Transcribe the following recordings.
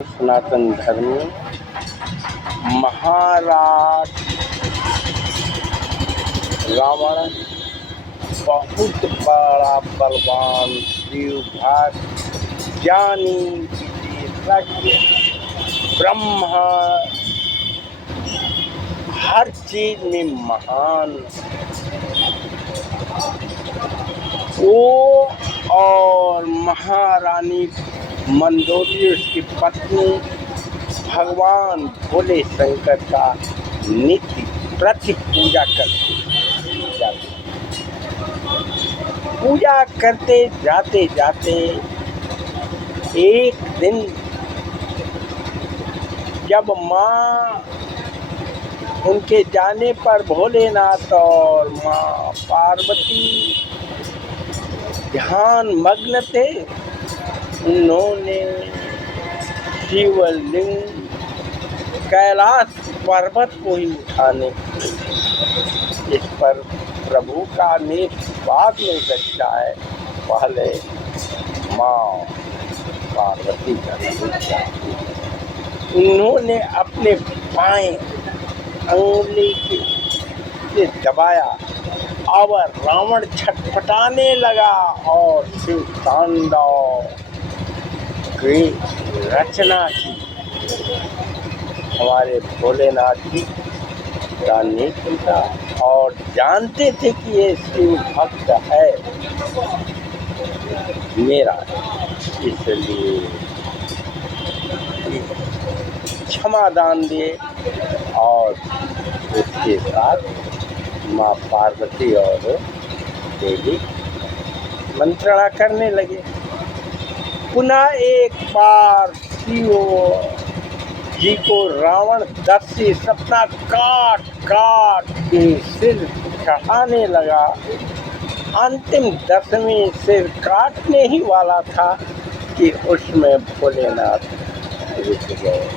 सनातन धर्म में महाराज रावण बहुत बड़ा बलवान शिव भक्त ज्ञानी विशेषज्ञ ब्रह्मा हर चीज में महान वो और महारानी मंदोदरी उसकी पत्नी भगवान भोले शंकर का नित्य प्रति पूजा करते जाते एक दिन जब माँ उनके जाने पर भोलेनाथ और माँ पार्वती ध्यान मग्न थे, उन्होंने शिवलिंग कैलाश पर्वत को ही उठाने इस पर प्रभु का नेत्र बाद में बचता है। पहले माँ पार्वती का उन्होंने अपने बाएं अंगुली से दबाया और रावण छटपटाने लगा और शिव तांडव की रचना की। हमारे भोलेनाथ जी का नेत्र था और जानते थे कि ये शिव भक्त है मेरा, इसलिए क्षमादान दिए और उसके साथ माँ पार्वती और देवी मंत्रणा करने लगे। पुनः एक बार शिव जी को रावण दस्यु सपना काट के सिर चढ़ाने लगा। अंतिम 10वें सिर काटने ही वाला था कि उसमें भोलेनाथ रुक गए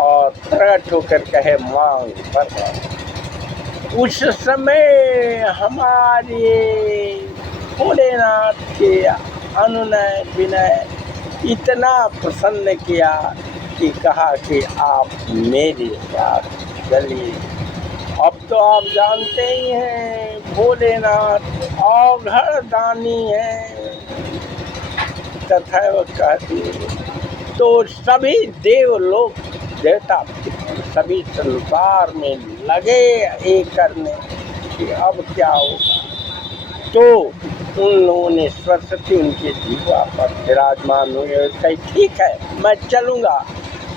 और प्रकट होकर कहे मांग भर। उस समय हमारे भोलेनाथ के अनुनय विनय इतना प्रसन्न किया कि कहा कि आप मेरे साथ चलिए। अब तो आप जानते ही हैं भोलेनाथ अवघड़ दानी है तथा वह कहती तो सभी देवलोक देवता सभी संसार में लगे एक करने कि अब क्या होगा। तो उन लोगों ने सरस्वती उनके जीवा पर विराजमान हुए, कही ठीक है मैं चलूँगा,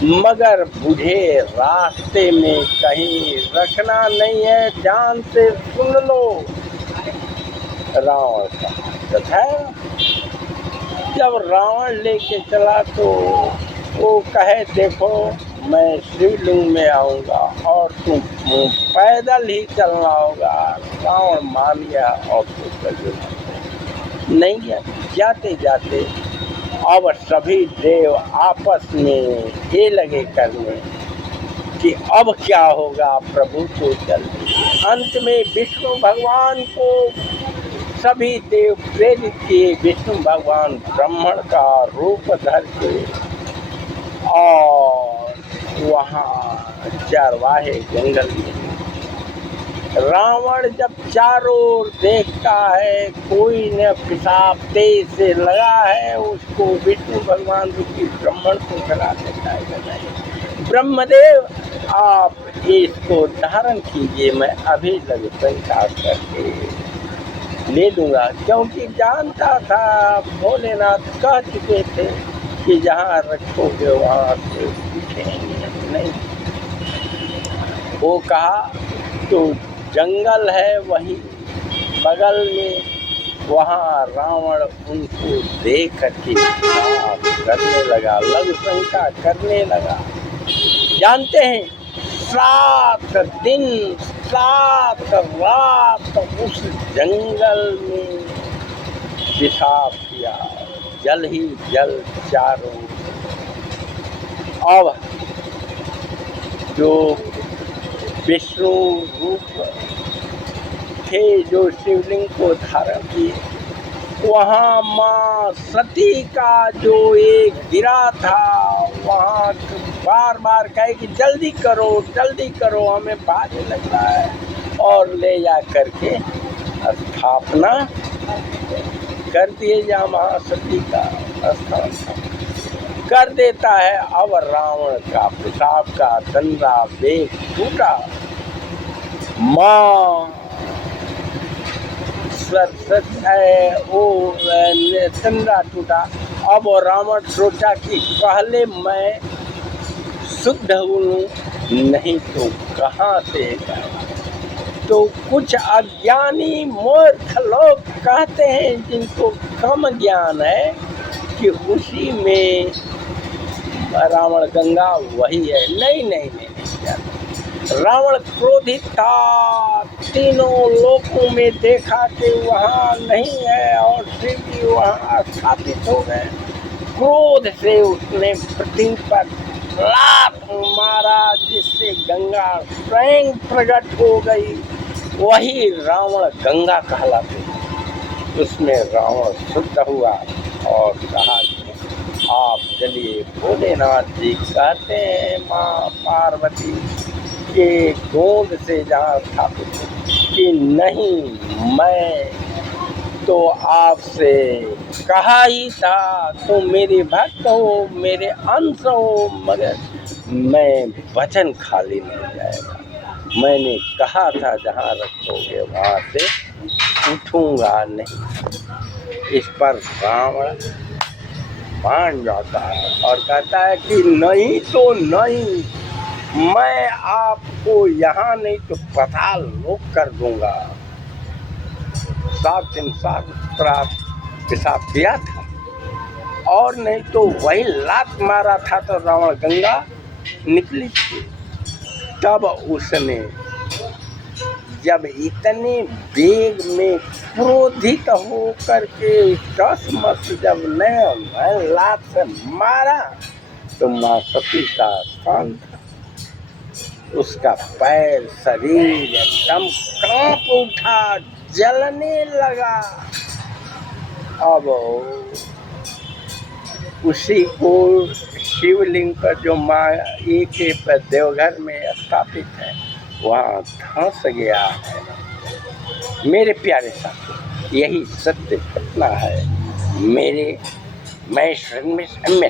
मगर मुझे रास्ते में कहीं रखना नहीं है, ध्यान से सुन लो। रावण का जब रावण लेके चला तो वो कहे देखो मैं शिवलिंग में आऊँगा और तुम पैदल ही चलना होगा। रावण मान गया और नहीं गया। जाते अब सभी देव आपस में ये लगे करने कि अब क्या होगा, प्रभु को जल्दी। अंत में विष्णु भगवान को सभी देव प्रेरित किए। विष्णु भगवान ब्राह्मण का रूप धर के और वहाँ चरवाहे जंगल में रावण जब चारों ओर देखता है कोई न पिशाब तेज से लगा है, उसको विष्णु भगवान रूपी ब्राह्मण को चला देता है। ब्रह्मदेव आप इसको धारण कीजिए, मैं अभी लग संचार करके ले लूँगा, क्योंकि जानता था भोलेनाथ कह चुके थे कि जहाँ रखोगे वहाँ से उठेंगे नहीं। वो कहा तो जंगल है वहीं बगल में, वहाँ रावण उनको देख करके करने लगा, लघु शंका करने लगा। जानते हैं 7 दिन 7 रात उस जंगल में पेशाब किया, जल ही जल चारों। अब जो विष्णु रूप थे जो शिवलिंग को धारण किए, वहाँ माँ सती का जो एक गिरा था, वहाँ बार बार कहे कि जल्दी करो हमें भारी लग रहा है, और ले जा करके स्थापना कर दिए जहाँ महासती का स्थान कर देता है। अब रावण का प्रताप का धंधा वेग टूटा, माँ चंद्रा टूटा। अब रावण सोचा कि पहले मैं शुद्ध हूँ, नहीं तो कहाँ से जाए। तो कुछ अज्ञानी मूर्ख लोग कहते हैं जिनको कम ज्ञान है कि उसी में रावण गंगा वही है। नहीं, रावण क्रोधित था, तीनों लोकों में देखा कि वहाँ नहीं है, और फिर भी वहाँ स्थापित हो गए। क्रोध से उसने पृथ्वी पर लात मारा, जिससे गंगा स्वयं प्रकट हो गई। वही रावण गंगा कहलाते। उसमें रावण शुद्ध हुआ और कहा आप चलिए। भोलेनाथ जी कहते हैं माँ पार्वती के गोद से जहाँ स्थापित कि नहीं, मैं तो आपसे कहा ही था, तो मेरे भक्त हो, मेरे अंश हो, मगर मैं वचन खाली नहीं जाएगा। मैंने कहा था जहाँ रखोगे वहाँ से उठूंगा नहीं। इस पर रावण मान जाता है और कहता है कि नहीं तो नहीं, मैं आपको यहाँ नहीं तो पाताल लोक कर दूंगा। 7 दिन 7 रात पेशाब किया था, और नहीं तो वही लात मारा था तो रावण गंगा निकली थी। तब उसने जब इतने वेग में क्रोधित हो करके जब मैं लात से मारा, तो माँ सती का स्थान था। उसका पैर शरीर एकदम कांप उठा, जलने लगा। अब उसी को शिवलिंग पर जो माँ एक देवघर में स्थापित है, वहाँ धंस गया है। मेरे प्यारे साथी, यही सत्य घटना है। मैं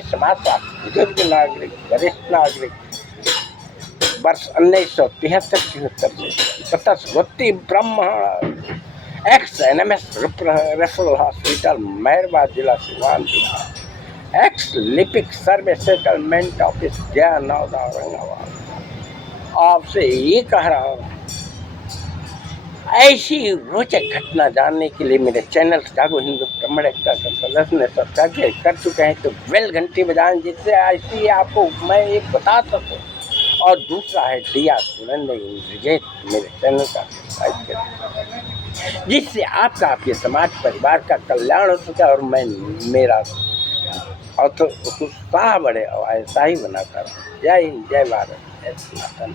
समाज बुजुर्ग नागरिक, वरिष्ठ नागरिक, वर्ष 1973 से तथस्वती ब्रह्म एक्स NMS रेफरल हॉस्पिटल मेहरबा जिला सिवान जिला, एक्स लिपिक सर्वे सेटलमेंट ऑफिस जयनौदा औरंगाबाद। आपसे ये कह रहा हूँ, ऐसी रोचक घटना जानने के लिए मेरे चैनल जागो हिंदू ब्राह्मण एकता का सदस्य ने सब्सक्राइब कर चुके हैं, तो बेल घंटी बजाएं, जिससे ऐसी आपको मैं एक बता सकूं। और दूसरा है दिया सुनंदे इंद्रजीत, मेरे चैनल का सब्सक्राइब करें, जिससे आपका आपके समाज परिवार का कल्याण हो सके और मैं मेरा उत्साह बढ़े और ऐसा ही बनाता रहूं। जय हिंद, जय भारत, जय सनातन।